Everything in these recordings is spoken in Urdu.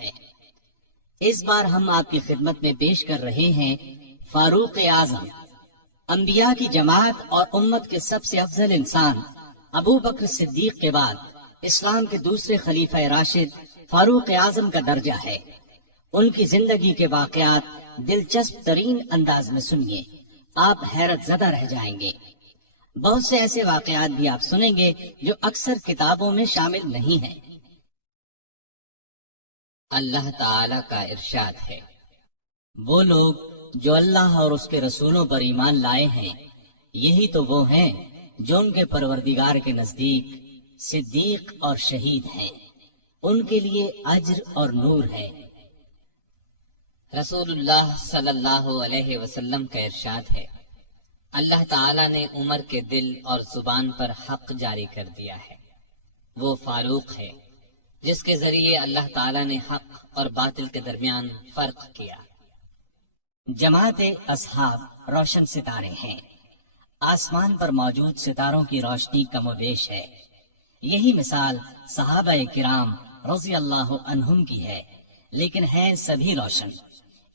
ہے۔ اس بار ہم آپ کی خدمت میں پیش کر رہے ہیں فاروق اعظم، انبیاء کی جماعت اور امت کے سب سے افضل انسان ابو بکر صدیق کے بعد اسلام کے دوسرے خلیفہ راشد فاروق اعظم کا درجہ ہے۔ ان کی زندگی کے واقعات دلچسپ ترین انداز میں سنیے، آپ حیرت زدہ رہ جائیں گے۔ بہت سے ایسے واقعات بھی آپ سنیں گے جو اکثر کتابوں میں شامل نہیں ہیں۔ اللہ تعالی کا ارشاد ہے، وہ لوگ جو اللہ اور اس کے رسولوں پر ایمان لائے ہیں، یہی تو وہ ہیں جو ان کے پروردگار کے نزدیک صدیق اور شہید ہیں، ان کے لیے اجر اور نور ہے۔ رسول اللہ صلی اللہ علیہ وسلم کا ارشاد ہے، اللہ تعالیٰ نے عمر کے دل اور زبان پر حق جاری کر دیا ہے۔ وہ فاروق ہے جس کے ذریعے اللہ تعالیٰ نے حق اور باطل کے درمیان فرق کیا۔ جماعت اصحاب روشن ستارے ہیں، آسمان پر موجود ستاروں کی روشنی کم و بیش ہے۔ یہی مثال صحابہ کرام رضی اللہ عنہم کی ہے، لیکن ہیں سبھی روشن۔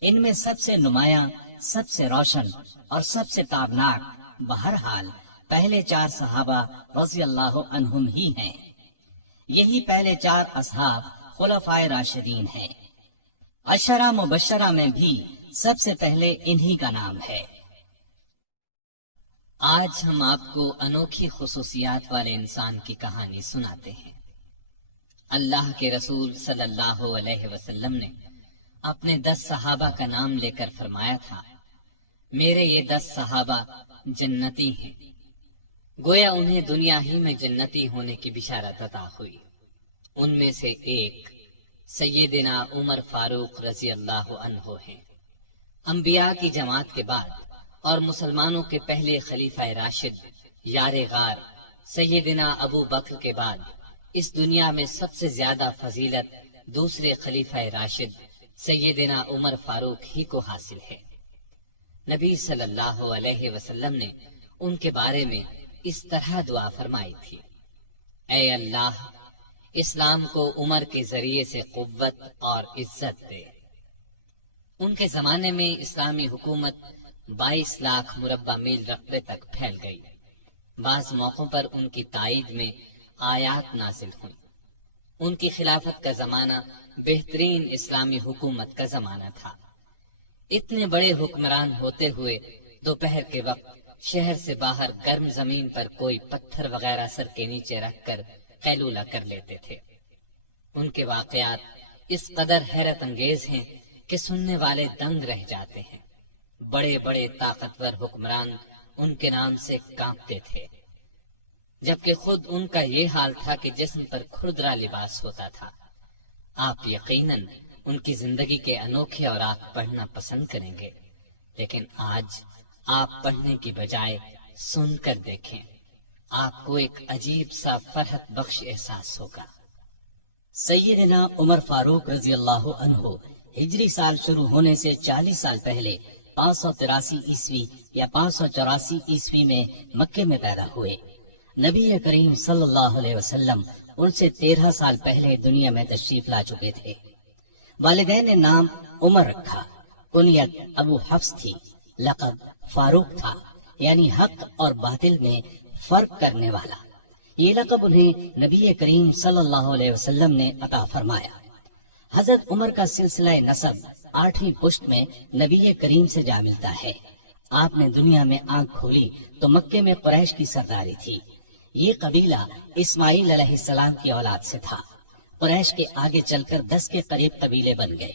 ان میں سب سے نمایاں، سب سے روشن اور سب سے تابناک بہرحال پہلے 4 صحابہ رضی اللہ عنہم ہی ہیں۔ یہی پہلے 4 اصحاب خلفائے راشدین ہیں۔ عشرہ مبشرہ میں بھی سب سے پہلے انہی کا نام ہے۔ آج ہم آپ کو انوکھی خصوصیات والے انسان کی کہانی سناتے ہیں۔ اللہ کے رسول صلی اللہ علیہ وسلم نے اپنے 10 صحابہ کا نام لے کر فرمایا تھا، میرے یہ 10 صحابہ جنتی ہیں۔ گویا انہیں دنیا ہی میں جنتی ہونے کی بشارت عطا ہوئی۔ ان میں سے ایک سیدنا عمر فاروق رضی اللہ عنہ ہیں۔ انبیاء کی جماعت کے بعد اور مسلمانوں کے پہلے خلیفہ راشد یار غار سیدنا ابو بکر کے بعد اس دنیا میں سب سے زیادہ فضیلت دوسرے خلیفہ راشد سیدنا عمر فاروق ہی کو حاصل ہے۔ نبی صلی اللہ علیہ وسلم نے ان کے بارے میں اس طرح دعا فرمائی تھی، اے اللہ، اسلام کو عمر کے ذریعے سے قوت اور عزت دے۔ ان کے زمانے میں اسلامی حکومت 22 لاکھ مربع میل رقبے تک پھیل گئی۔ بعض موقعوں پر ان کی تائید میں آیات نازل ہوئیں۔ ان کی خلافت کا زمانہ بہترین اسلامی حکومت کا زمانہ تھا۔ اتنے بڑے حکمران ہوتے ہوئے دوپہر کے وقت شہر سے باہر گرم زمین پر کوئی پتھر وغیرہ سر کے نیچے رکھ کر قیلولہ کر لیتے تھے۔ ان کے واقعات اس قدر حیرت انگیز ہیں کہ سننے والے دنگ رہ جاتے ہیں۔ بڑے بڑے طاقتور حکمران ان کے نام سے کانپتے تھے، جبکہ خود ان کا یہ حال تھا کہ جسم پر کھردرا لباس ہوتا تھا۔ آپ یقیناً ان کی زندگی کے انوکھے اوراق پڑھنا پسند کریں گے، لیکن آج آپ پڑھنے کی بجائے سن کر دیکھیں، آپ کو ایک عجیب سا فرحت بخش احساس ہوگا۔ سیدنا عمر فاروق رضی اللہ عنہ ہجری سال شروع ہونے سے 40 سال پہلے 583 عیسوی یا 584 عیسوی میں مکے میں پیدا ہوئے۔ نبی کریم صلی اللہ علیہ وسلم ان سے 13 سال پہلے دنیا میں تشریف لا چکے تھے۔ والدین نے نام عمر رکھا، کنیت ابو حفص تھی، لقب فاروق تھا، یعنی حق اور باطل میں فرق کرنے والا۔ یہ لقب انہیں نبی کریم صلی اللہ علیہ وسلم نے عطا فرمایا۔ حضرت عمر کا سلسلہ نسب 8ویں پشت میں نبی کریم سے جا ملتا ہے۔ آپ نے دنیا میں آنکھ کھولی تو مکے میں قریش کی سرداری تھی۔ یہ قبیلہ اسماعیل علیہ السلام کی اولاد سے تھا۔ قریش کے آگے چل کر 10 کے قریب قبیلے بن گئے۔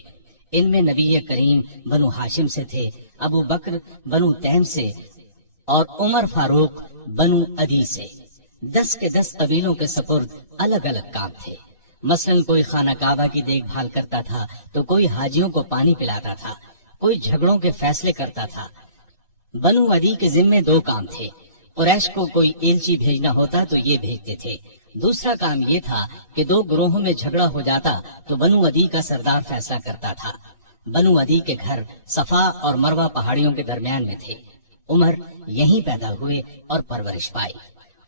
ان میں نبی کریم بنو ہاشم سے تھے، ابو بکر بنو تیم سے اور عمر فاروق بنو عدی سے۔ 10 کے 10 قبیلوں کے سپرد الگ الگ کام تھے۔ مثلاً کوئی خانہ کعبہ کی دیکھ بھال کرتا تھا تو کوئی حاجیوں کو پانی پلاتا تھا، کوئی جھگڑوں کے فیصلے کرتا تھا۔ بنو عدی کے ذمے 2 کام تھے۔ قریش کو کوئی ایلچی بھیجنا ہوتا تو یہ بھیجتے تھے۔ دوسرا کام یہ تھا کہ 2 گروہوں میں جھگڑا ہو جاتا تو بنو عدی کا سردار فیصلہ کرتا تھا۔ بنو عدی کے گھر صفا اور مروہ پہاڑیوں کے درمیان میں تھے۔ عمر یہیں پیدا ہوئے اور پرورش پائی۔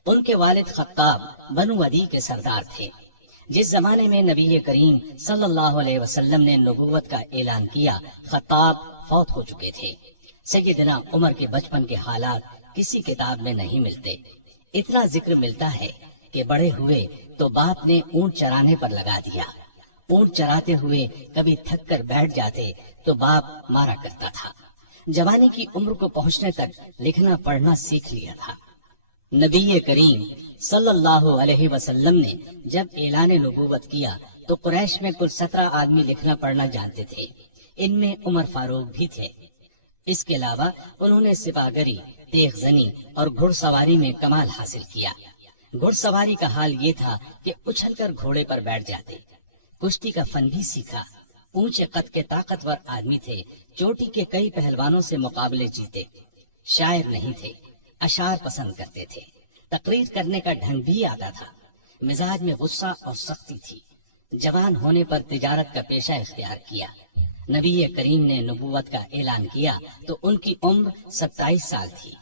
ان کے والد خطاب بنو عدی کے سردار تھے۔ جس زمانے میں نبی کریم صلی اللہ علیہ وسلم نے نبوت کا اعلان کیا، خطاب فوت ہو چکے تھے۔ سیدنا عمر کے بچپن کے حالات کسی کتاب میں نہیں ملتے۔ اتنا ذکر ملتا ہے کہ بڑے ہوئے تو باپ نے اونٹ چرانے پر لگا دیا۔ اونٹ چراتے ہوئے کبھی تھک کر بیٹھ جاتے تو باپ مارا کرتا تھا۔ جوانی کی عمر کو پہنچنے تک لکھنا پڑھنا سیکھ لیا تھا۔ نبی کریم صلی اللہ علیہ وسلم نے جب اعلان نبوت کیا تو قریش میں کل 17 آدمی لکھنا پڑھنا جانتے تھے۔ ان میں عمر فاروق بھی تھے۔ اس کے علاوہ انہوں نے سپاہگری، تیغ زنی اور گھڑ سواری میں کمال حاصل کیا۔ گھڑ سواری کا حال یہ تھا کہ اچھل کر گھوڑے پر بیٹھ جاتے۔ کشتی کا فن بھی سیکھا۔ اونچے قد کے طاقتور آدمی تھے۔ چوٹی کے کئی پہلوانوں سے مقابلے جیتے۔ شاعر نہیں تھے، اشعار پسند کرتے تھے۔ تقریر کرنے کا ڈھنگ بھی آتا تھا۔ مزاج میں غصہ اور سختی تھی۔ جوان ہونے پر تجارت کا پیشہ اختیار کیا۔ نبی کریم نے نبوت کا اعلان کیا تو ان کی عمر 27 سال تھی۔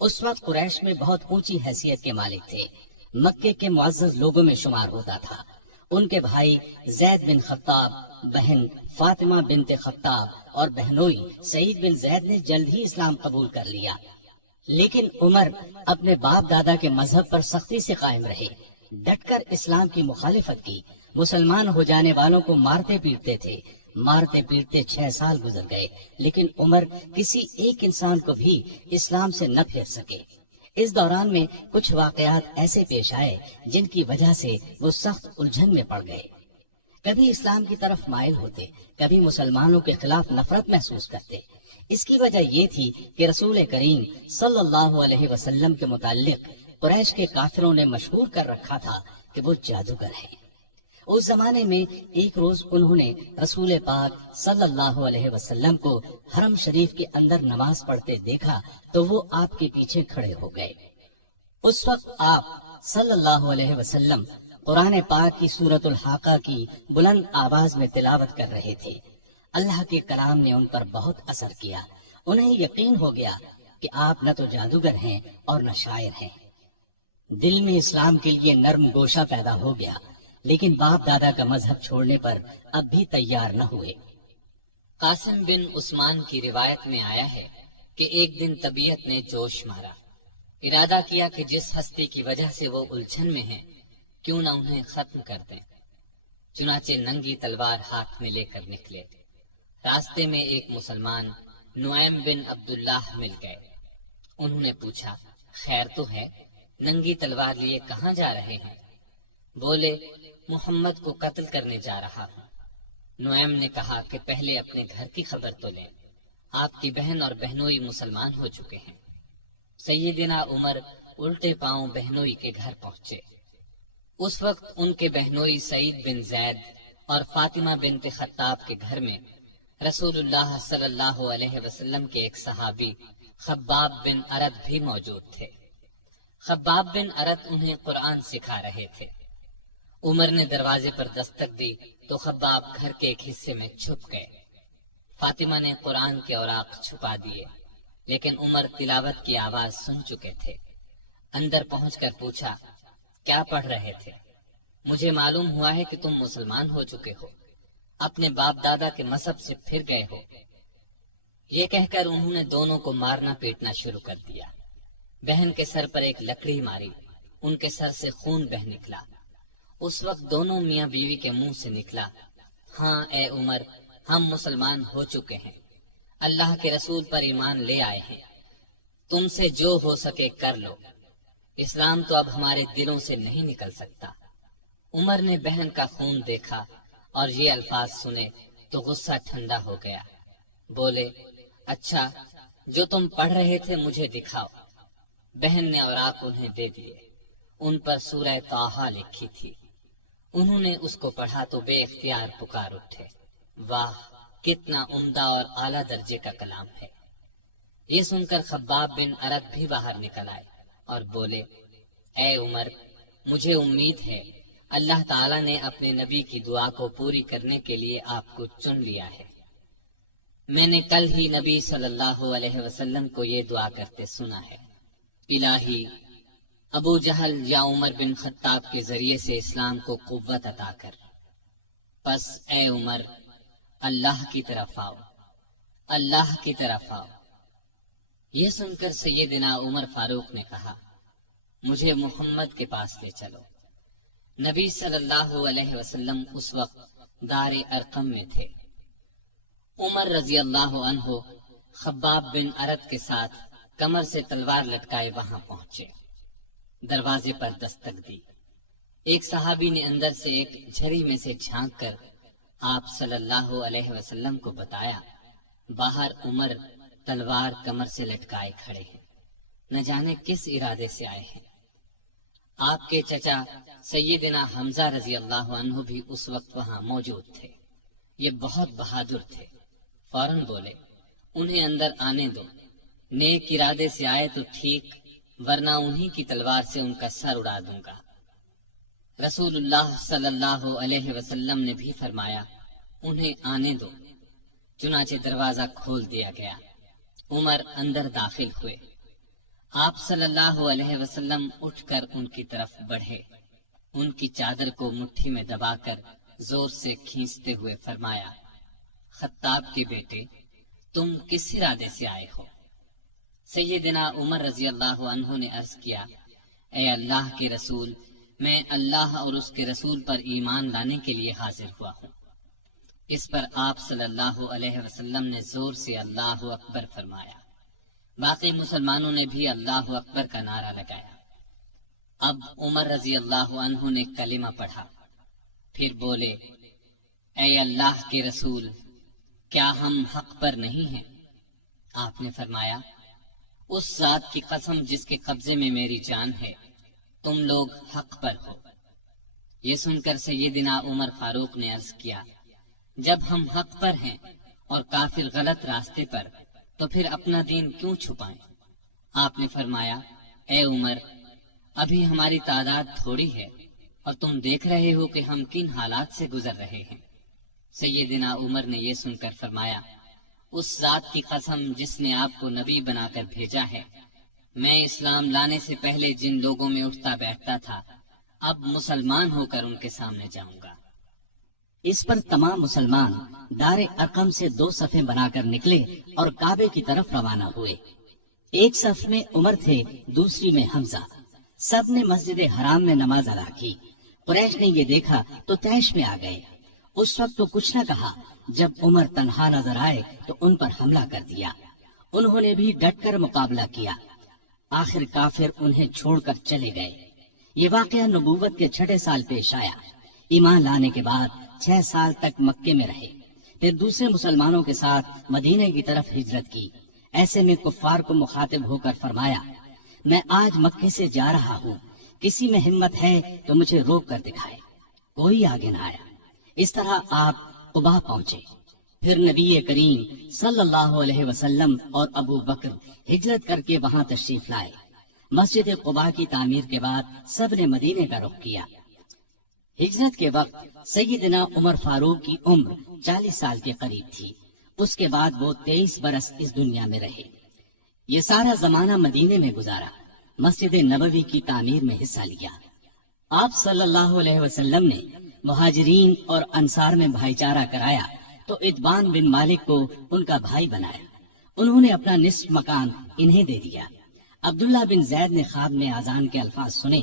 اس وقت قریش میں بہت اونچی حیثیت کے مالک تھے۔ مکے کے معزز لوگوں میں شمار ہوتا تھا۔ ان کے بھائی زید بن خطاب، بہن فاطمہ بنت خطاب اور بہنوئی سعید بن زید نے جلد ہی اسلام قبول کر لیا، لیکن عمر اپنے باپ دادا کے مذہب پر سختی سے قائم رہے۔ ڈٹ کر اسلام کی مخالفت کی۔ مسلمان ہو جانے والوں کو مارتے پیٹتے تھے۔ مارتے پیٹتے 6 سال گزر گئے، لیکن عمر کسی ایک انسان کو بھی اسلام سے نہ پھیر سکے۔ اس دوران میں کچھ واقعات ایسے پیش آئے جن کی وجہ سے وہ سخت الجھن میں پڑ گئے۔ کبھی اسلام کی طرف مائل ہوتے، کبھی مسلمانوں کے خلاف نفرت محسوس کرتے۔ اس کی وجہ یہ تھی کہ رسول کریم صلی اللہ علیہ وسلم کے متعلق قریش کے کافروں نے مشہور کر رکھا تھا کہ وہ جادوگر ہیں۔ اس زمانے میں ایک روز انہوں نے رسول پاک صلی اللہ علیہ وسلم کو حرم شریف کے اندر نماز پڑھتے دیکھا تو وہ آپ کے پیچھے کھڑے ہو گئے۔ اس وقت آپ صلی اللہ علیہ وسلم قرآن پاک کی سورۃ الحاقہ کی بلند آواز میں تلاوت کر رہے تھے۔ اللہ کے کلام نے ان پر بہت اثر کیا۔ انہیں یقین ہو گیا کہ آپ نہ تو جادوگر ہیں اور نہ شاعر ہیں۔ دل میں اسلام کے لیے نرم گوشہ پیدا ہو گیا، لیکن باپ دادا کا مذہب چھوڑنے پر اب بھی تیار نہ ہوئے۔ قاسم بن عثمان کی روایت میں آیا ہے کہ ایک دن طبیعت نے جوش مارا، ارادہ کیا کہ جس ہستی کی وجہ سے وہ الجھن میں ہیں کیوں نہ انہیں ختم کر دیں۔ چنانچہ ننگی تلوار ہاتھ میں لے کر نکلے۔ راستے میں ایک مسلمان نعیم بن عبداللہ مل گئے۔ انہوں نے پوچھا، خیر تو ہے؟ ننگی تلوار لیے کہاں جا رہے ہیں؟ بولے، محمد کو قتل کرنے جا رہا ہوں۔ نعیم نے کہا کہ پہلے اپنے گھر کی خبر تو لیں، آپ کی بہن اور بہنوئی مسلمان ہو چکے ہیں۔ سیدنا عمر الٹے پاؤں بہنوئی کے گھر پہنچے۔ اس وقت ان کے بہنوئی سعید بن زید اور فاطمہ بنت خطاب کے گھر میں رسول اللہ صلی اللہ علیہ وسلم کے ایک صحابی خباب بن ارد بھی موجود تھے۔ خباب بن ارد انہیں قرآن سکھا رہے تھے۔ عمر نے دروازے پر دستک دی تو خباب گھر کے ایک حصے میں چھپ گئے۔ فاطمہ نے قرآن کے اوراق چھپا دیے، لیکن عمر تلاوت کی آواز سن چکے تھے۔ اندر پہنچ کر پوچھا، کیا پڑھ رہے تھے؟ مجھے معلوم ہوا ہے کہ تم مسلمان ہو چکے ہو، اپنے باپ دادا کے مذہب سے پھر گئے ہو۔ یہ کہہ کر انہوں نے دونوں کو مارنا پیٹنا شروع کر دیا۔ بہن کے سر پر ایک لکڑی ماری، ان کے سر سے خون بہہ نکلا۔ اس وقت دونوں میاں بیوی کے منہ سے نکلا، ہاں اے عمر، ہم مسلمان ہو چکے ہیں، اللہ کے رسول پر ایمان لے آئے ہیں، تم سے جو ہو سکے کر لو، اسلام تو اب ہمارے دلوں سے نہیں نکل سکتا۔ عمر نے بہن کا خون دیکھا اور یہ الفاظ سنے تو غصہ ٹھنڈا ہو گیا۔ بولے، اچھا جو تم پڑھ رہے تھے مجھے دکھاؤ۔ بہن نے اوراق انہیں دے دیے، ان پر سورہ طٰہٰ لکھی تھی۔ انہوں نے اس کو پڑھا تو بے اختیار پکار اٹھے، واہ کتنا عمدہ اور اعلیٰ درجے کا کلام ہے۔ یہ سن کر خباب بن ارد بھی باہر نکل آئے اور بولے، اے عمر، مجھے امید ہے اللہ تعالیٰ نے اپنے نبی کی دعا کو پوری کرنے کے لیے آپ کو چن لیا ہے۔ میں نے کل ہی نبی صلی اللہ علیہ وسلم کو یہ دعا کرتے سنا ہے، الہی ابو جہل یا عمر بن خطاب کے ذریعے سے اسلام کو قوت عطا کر، پس اے عمر اللہ کی طرف آؤ، اللہ کی طرف آؤ۔ یہ سن کر سیدنا عمر فاروق نے کہا، مجھے محمد کے پاس لے چلو۔ نبی صلی اللہ علیہ وسلم اس وقت دار ارقم میں تھے۔ عمر رضی اللہ عنہ خباب بن ارت کے ساتھ کمر سے تلوار لٹکائے وہاں پہنچے۔ دروازے پر دستک دی۔ ایک صحابی نے اندر سے ایک جھری میں سے جھانک کر آپ صلی اللہ علیہ وسلم کو بتایا، باہر عمر تلوار کمر سے لٹکائے کھڑے ہیں، نہ جانے کس ارادے سے آئے ہیں۔ آپ کے چچا سیدنا حمزہ رضی اللہ عنہ بھی اس وقت وہاں موجود تھے۔ یہ بہت بہادر تھے، فوراً بولے، انہیں اندر آنے دو، نیک ارادے سے آئے تو ٹھیک، ورنہ انہی کی تلوار سے ان کا سر اڑا دوں گا۔ رسول اللہ صلی اللہ علیہ وسلم نے بھی فرمایا، انہیں آنے دو۔ چنانچہ دروازہ کھول دیا گیا۔ عمر اندر داخل ہوئے۔ آپ صلی اللہ علیہ وسلم اٹھ کر ان کی طرف بڑھے، ان کی چادر کو مٹھی میں دبا کر زور سے کھینچتے ہوئے فرمایا، خطاب کے بیٹے، تم کس ارادے سے آئے ہو؟ سیدنا عمر رضی اللہ عنہ نے عرض کیا، اے اللہ کے رسول، میں اللہ اور اس کے رسول پر ایمان لانے کے لیے حاضر ہوا ہوں۔ اس پر آپ صلی اللہ علیہ وسلم نے زور سے اللہ اکبر فرمایا۔ باقی مسلمانوں نے بھی اللہ اکبر کا نعرہ لگایا۔ اب عمر رضی اللہ عنہ نے کلمہ پڑھا، پھر بولے، اے اللہ کے رسول، کیا ہم حق پر نہیں ہیں؟ آپ نے فرمایا، اس ذات کی قسم جس کے قبضے میں میری جان ہے، تم لوگ حق پر ہو۔ یہ سن کر سیدنا عمر فاروق نے عرض کیا، جب ہم حق پر ہیں اور کافر غلط راستے پر، تو پھر اپنا دین کیوں چھپائیں؟ آپ نے فرمایا، اے عمر، ابھی ہماری تعداد تھوڑی ہے اور تم دیکھ رہے ہو کہ ہم کن حالات سے گزر رہے ہیں۔ سیدنا عمر نے یہ سن کر فرمایا، اس ذات کی قسم جس نے آپ کو نبی بنا کر بھیجا ہے، میں اسلام لانے سے پہلے جن لوگوں میں اٹھتا بیٹھتا تھا، اب مسلمان ہو کر ان کے سامنے جاؤں گا۔ اس پر تمام مسلمان دار ارقم سے 2 صفیں بنا کر نکلے اور کعبے کی طرف روانہ ہوئے۔ ایک صف میں عمر تھے، دوسری میں حمزہ۔ سب نے مسجد حرام میں نماز ادا کی۔ قریش نے یہ دیکھا تو طیش میں آ گئے۔ اس وقت تو کچھ نہ کہا، جب عمر تنہا نظر آئے تو ان پر حملہ کر دیا۔ انہوں نے بھی ڈٹ کر مقابلہ کیا۔ آخر کافر انہیں چھوڑ کر چلے گئے۔ یہ واقعہ نبوت کے 6 سال پیش آیا۔ ایمان لانے کے بعد 6 سال تک مکے میں رہے، پھر دوسرے مسلمانوں کے ساتھ مدینے کی طرف ہجرت کی۔ ایسے میں کفار کو مخاطب ہو کر فرمایا، میں آج مکے سے جا رہا ہوں، کسی میں ہمت ہے تو مجھے روک کر دکھائے۔ کوئی آگے نہ آیا۔ اس طرح آپ قباء پہنچے۔ پھر نبی کریم صلی اللہ علیہ وسلم اور ابو بکر ہجرت کر کے وہاں تشریف لائے۔ مسجد قباء کی تعمیر کے بعد سب نے مدینے کا رخ کیا۔ ہجرت کے وقت سیدنا عمر فاروق کی عمر 40 سال کے قریب تھی۔ اس کے بعد وہ 23 برس اس دنیا میں رہے۔ یہ سارا زمانہ مدینے میں گزارا، مسجد نبوی کی تعمیر میں حصہ لیا۔ آپ صلی اللہ علیہ وسلم نے مہاجرین اور انصار میں بھائی چارہ کرایا تو اتبان بن مالک کو ان کا بھائی بنایا۔ انہوں نے اپنا نصف مکان انہیں دے دیا۔ عبداللہ بن زید نے خواب میں اذان کے الفاظ سنے۔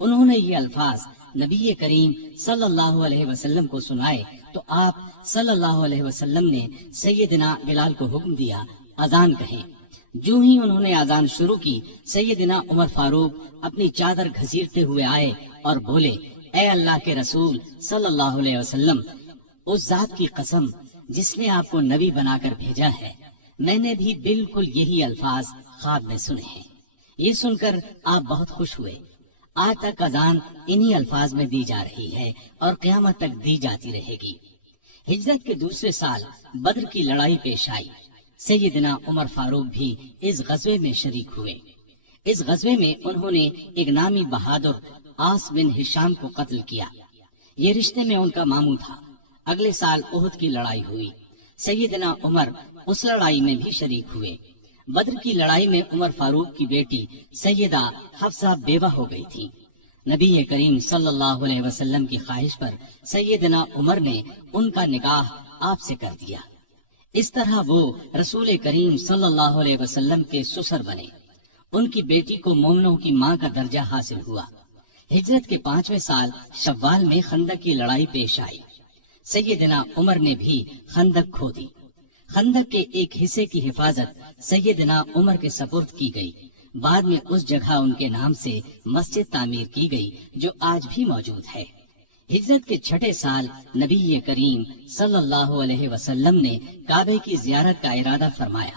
انہوں نے یہ الفاظ نبی کریم صلی اللہ علیہ وسلم کو سنائے تو آپ صلی اللہ علیہ وسلم نے سیدنا بلال کو حکم دیا، اذان کہیں۔ جو ہی انہوں نے اذان شروع کی، سیدنا عمر فاروق اپنی چادر گھسیٹتے ہوئے آئے اور بولے، اے اللہ کے رسول صلی اللہ علیہ وسلم، اس ذات کی قسم جس نے آپ کو نبی بنا کر بھیجا ہے، میں نے بھی بالکل یہی الفاظ خواب میں سنے ہیں۔ یہ سن کر آپ بہت خوش ہوئے۔ آج تک اذان انہی الفاظ میں دی جا رہی ہے اور قیامت تک دی جاتی رہے گی۔ ہجرت کے دوسرے سال بدر کی لڑائی پیش آئی۔ سیدنا عمر فاروق بھی اس غزوے میں شریک ہوئے۔ اس غزوے میں انہوں نے ایک نامی بہادر عاص بن ہشام کو قتل کیا۔ یہ رشتے میں ان کا ماموں تھا۔ اگلے سال احد کی لڑائی ہوئی۔ سیدنا عمر اس لڑائی میں بھی شریک ہوئے۔ بدر کی لڑائی میں عمر فاروق کی بیٹی سیدہ حفصہ بیوہ ہو گئی تھی۔ نبی کریم صلی اللہ علیہ وسلم کی خواہش پر سیدنا عمر نے ان کا نکاح آپ سے کر دیا۔ اس طرح وہ رسول کریم صلی اللہ علیہ وسلم کے سسر بنے۔ ان کی بیٹی کو مومنوں کی ماں کا درجہ حاصل ہوا۔ ہجرت کے 5ویں سال شوال میں خندق کی لڑائی پیش آئی۔ سیدنا عمر نے بھی خندق کھودی۔ خندق کے ایک حصے کی حفاظت سیدنا عمر کے سپرد کی گئی۔ بعد میں اس جگہ ان کے نام سے مسجد تعمیر کی گئی جو آج بھی موجود ہے۔ ہجرت کے 6 سال نبی کریم صلی اللہ علیہ وسلم نے کعبے کی زیارت کا ارادہ فرمایا۔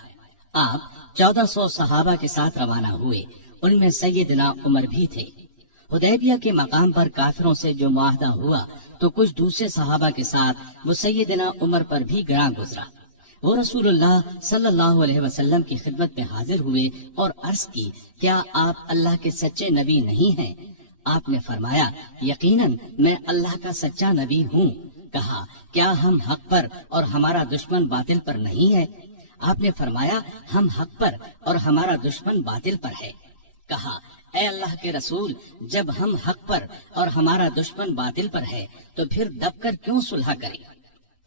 آپ 1400 صحابہ کے ساتھ روانہ ہوئے، ان میں سیدنا عمر بھی تھے۔ حدیبیہ کے مقام پر کافروں سے جو معاہدہ ہوا تو کچھ دوسرے صحابہ کے ساتھ وہ سیدنا عمر پر بھی گراں گزرا۔ وہ رسول اللہ صلی اللہ علیہ وسلم کی خدمت میں حاضر ہوئے اور عرض کی، کیا آپ اللہ کے سچے نبی نہیں ہیں؟ آپ نے فرمایا، یقیناً میں اللہ کا سچا نبی ہوں۔ کہا، کیا ہم حق پر اور ہمارا دشمن باطل پر نہیں ہے؟ آپ نے فرمایا، ہم حق پر اور ہمارا دشمن باطل پر ہے۔ کہا، اے اللہ کے رسول، جب ہم حق پر اور ہمارا دشمن باطل پر ہے تو پھر دب کر کیوں صلح کریں؟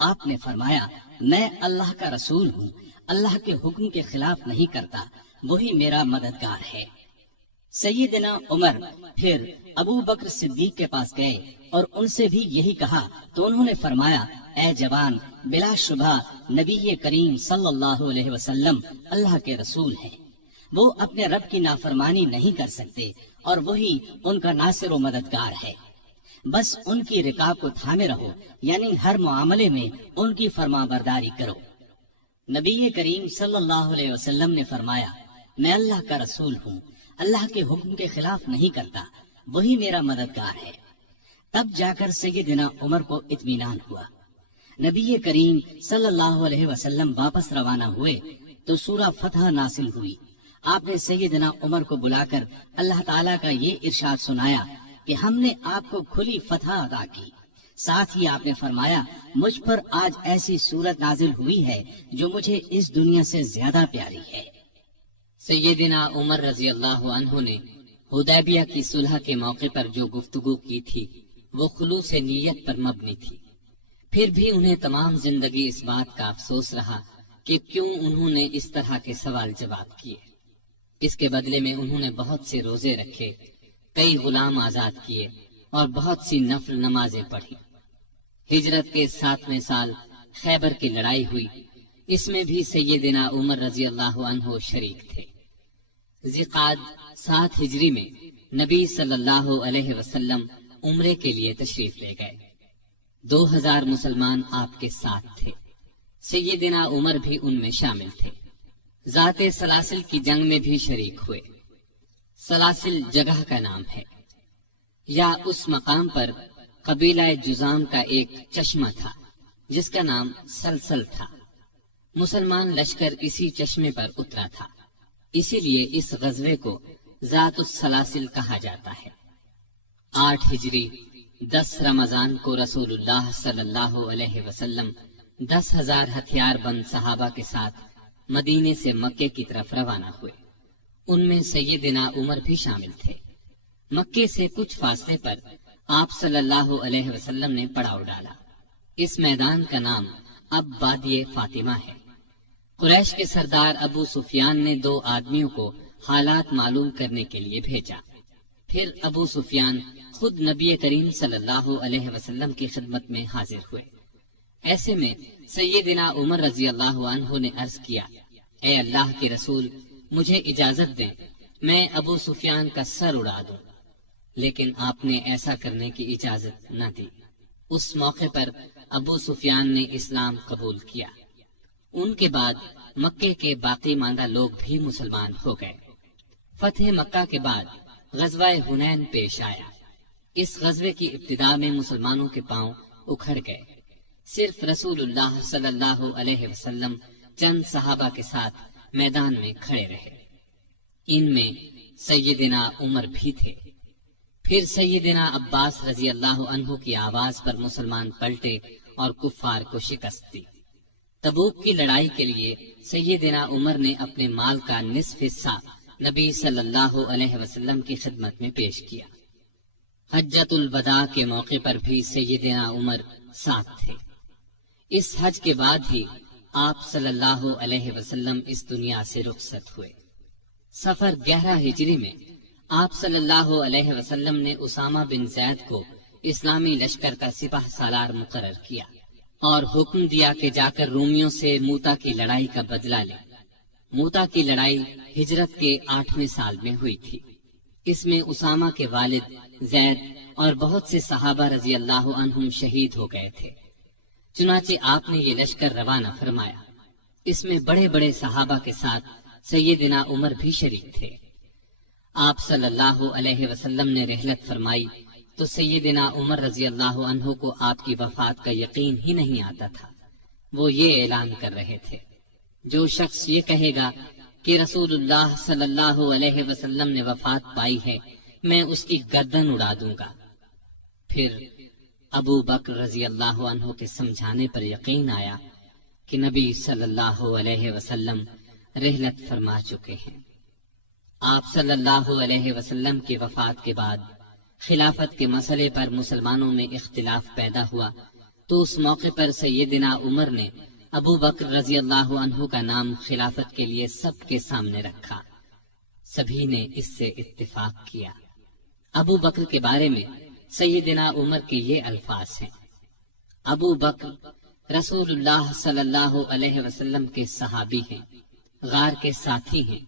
آپ نے فرمایا، میں اللہ کا رسول ہوں، اللہ کے حکم کے خلاف نہیں کرتا، وہی میرا مددگار ہے۔ سیدنا عمر پھر ابو بکر صدیق کے پاس گئے اور ان سے بھی یہی کہا تو انہوں نے فرمایا، اے جوان، بلا شبہ نبی کریم صلی اللہ علیہ وسلم اللہ کے رسول ہیں۔ وہ اپنے رب کی نافرمانی نہیں کر سکتے اور وہی ان کا ناصر و مددگار ہے۔ بس ان کی رکاب کو تھامے رہو، یعنی ہر معاملے میں ان کی فرما برداری کرو۔ نبی کریم صلی اللہ علیہ وسلم نے فرمایا، میں اللہ کا رسول ہوں، اللہ کے حکم کے خلاف نہیں کرتا، وہی میرا مددگار ہے۔ تب جا کر سیدنا عمر کو اطمینان ہوا۔ نبی کریم صلی اللہ علیہ وسلم واپس روانہ ہوئے تو سورہ فتح نازل ہوئی۔ آپ نے سیدنا عمر کو بلا کر اللہ تعالیٰ کا یہ ارشاد سنایا کہ ہم نے آپ کو کھلی فتح عطا کی۔ ساتھ ہی آپ نے فرمایا، مجھ پر آج ایسی صورت نازل ہوئی ہے جو مجھے اس دنیا سے زیادہ پیاری ہے۔ سیدنا عمر رضی اللہ عنہ نے حدیبیہ کی صلح کے موقع پر جو گفتگو کی تھی وہ خلوص نیت پر مبنی تھی۔ پھر بھی انہیں تمام زندگی اس بات کا افسوس رہا کہ کیوں انہوں نے اس طرح کے سوال جواب کیے۔ اس کے بدلے میں انہوں نے بہت سے روزے رکھے، کئی غلام آزاد کیے اور بہت سی نفل نمازیں پڑھی۔ ہجرت کے 7ویں سال خیبر کی لڑائی ہوئی، اس میں بھی سیدنا عمر رضی اللہ عنہ شریک تھے۔ ذی-قعدہ 7 ہجری میں نبی صلی اللہ علیہ وسلم عمرے کے لیے تشریف لے گئے۔ 2000 مسلمان آپ کے ساتھ تھے، سیدنا عمر بھی ان میں شامل تھے۔ ذات سلاسل کی جنگ میں بھی شریک ہوئے۔ سلاسل جگہ کا نام ہے، یا اس مقام پر قبیلہ جزام کا ایک چشمہ تھا جس کا نام سلسل تھا۔ مسلمان لشکر اسی چشمے پر اترا تھا، اسی لیے اس غزوے کو ذات السلاسل کہا جاتا ہے۔ 8 ہجری 10 رمضان کو رسول اللہ صلی اللہ علیہ وسلم 10,000 ہتھیار بند صحابہ کے ساتھ مدینے سے مکے کی طرف روانہ ہوئے۔ ان میں سیدنا عمر بھی شامل تھے۔ مکے سے کچھ فاصلے پر آپ صلی اللہ علیہ وسلم نے پڑاؤ ڈالا۔ اس میدان کا نام اب وادی فاطمہ ہے۔ قریش کے سردار ابو سفیان نے 2 آدمیوں کو حالات معلوم کرنے کے لیے بھیجا۔ پھر ابو سفیان خود نبی کریم صلی اللہ علیہ وسلم کی خدمت میں حاضر ہوئے۔ ایسے میں سیدنا عمر رضی اللہ عنہ نے عرض کیا، اے اللہ کے رسول، مجھے اجازت دیں میں ابو سفیان کا سر اڑا دوں، لیکن آپ نے ایسا کرنے کی اجازت نہ دی۔ اس موقع پر ابو سفیان نے اسلام قبول کیا۔ ان کے بعد مکے کے باقی ماندہ لوگ بھی مسلمان ہو گئے۔ فتح مکہ کے بعد غزوہ حنین پیش آیا۔ اس غزوے کی ابتدا میں مسلمانوں کے پاؤں اکھڑ گئے۔ صرف رسول اللہ صلی اللہ علیہ وسلم چند صحابہ کے ساتھ میدان میں کھڑے رہے۔ ان میں سیدنا عمر بھی تھے۔ پھر سیدنا عباس رضی اللہ عنہ کی آواز پر مسلمان پلٹے اور کفار کو شکست دی۔ تبوک کی لڑائی کے لیے سیدنا عمر نے اپنے مال کا نصف حصہ نبی صلی اللہ علیہ وسلم کی خدمت میں پیش کیا۔ حجۃ الوداع کے موقع پر بھی سیدنا عمر ساتھ تھے۔ اس حج کے بعد ہی آپ صلی اللہ علیہ وسلم اس دنیا سے رخصت ہوئے۔ سفر 11 ہجری میں آپ صلی اللہ علیہ وسلم نے اسامہ بن زید کو اسلامی لشکر کا سپہ سالار مقرر کیا اور حکم دیا کہ جا کر رومیوں سے موتا کی لڑائی کا بدلہ لے۔ موتا کی لڑائی ہجرت کے 8ویں سال میں ہوئی تھی۔ اس میں اسامہ کے والد زید اور بہت سے صحابہ رضی اللہ عنہم شہید ہو گئے تھے۔ چنانچہ آپ نے یہ لشکر روانہ فرمایا۔ اس میں بڑے بڑے صحابہ کے ساتھ سیدنا عمر بھی شریک تھے۔ آپ صلی اللہ علیہ وسلم نے رحلت فرمائی تو سیدنا عمر رضی اللہ عنہ کو آپ کی وفات کا یقین ہی نہیں آتا تھا۔ وہ یہ اعلان کر رہے تھے، جو شخص یہ کہے گا کہ رسول اللہ صلی اللہ علیہ وسلم نے وفات پائی ہے، میں اس کی گردن اڑا دوں گا۔ پھر ابو بکر رضی اللہ عنہ کے سمجھانے پر یقین آیا کہ نبی صلی اللہ علیہ وسلم رحلت فرما چکے ہیں۔ آپ صلی اللہ علیہ وسلم کی وفات کے بعد خلافت کے مسئلے پر مسلمانوں میں اختلاف پیدا ہوا تو اس موقع پر سیدنا عمر نے ابو بکر رضی اللہ عنہ کا نام خلافت کے لیے سب کے سامنے رکھا۔ سبھی نے اس سے اتفاق کیا۔ ابو بکر کے بارے میں سیدنا عمر کے یہ الفاظ ہیں: ابو بکر رسول اللہ صلی اللہ علیہ وسلم کے صحابی ہیں، غار کے ساتھی ہیں،